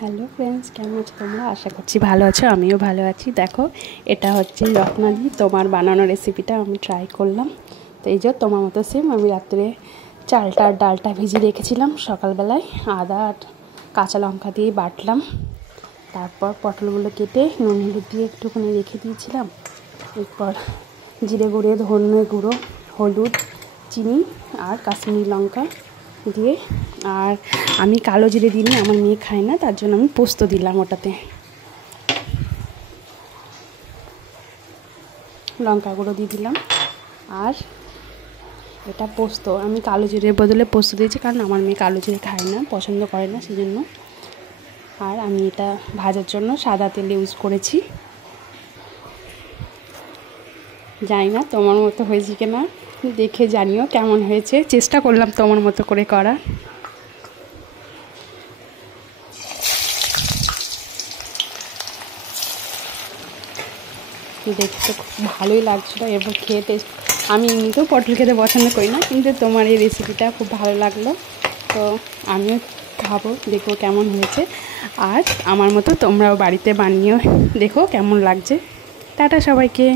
Hello friends, কেমন আছো তোমরা? আশা করছি ভালো আছো, আমিও ভালো আছি। দেখো, এটা হচ্ছে রত্নাদি তোমার বানানো রেসিপিটা আমি ট্রাই করলাম। তো এই যে তোমার মতো সেম আমি রাত্রে চালটা আর ডালটা ভিজিয়ে রেখেছিলাম, সকালবেলায় আদা আর কাঁচা লঙ্কা দিয়ে বাটলাম। তারপর পটলগুলো কেটে নুন হলুদ দিয়ে একটুখানি রেখে দিয়েছিলাম। এরপর জিরে গুঁড়ো, ধনে গুঁড়ো, হলুদ, চিনি আর কাশ্মীরি লঙ্কা দিয়ে, আর আমি কালো জিরে দিইনি, আমার মেয়ে খায় না, তার জন্য আমি পোস্ত দিলাম ওটাতে। লঙ্কা গুঁড়ো দিয়ে দিলাম। আর এটা পোস্ত, আমি কালো জিরের বদলে পোস্ত দিয়েছি, কারণ আমার মেয়ে কালো জিরে খায় না, পছন্দ করে না, সেজন্য। আর আমি এটা ভাজার জন্য সাদা তেল ইউজ করেছি। জানি না তোমার মতো হয়েছে কিনা, দেখে জানিও কেমন হয়েছে। চেষ্টা করলাম তোমার মতো করে করার। দেখতে খুব ভালোই লাগছিলো এবং খেতে, আমি এমনিতেও পটল খেতে পছন্দ করি না, কিন্তু তোমার এই রেসিপিটা খুব ভালো লাগলো। তো আমিও খাবো, দেখো কেমন হয়েছে। আর আমার মতো তোমরাও বাড়িতে বানিয়ে দেখো কেমন লাগছে। টাটা সবাইকে।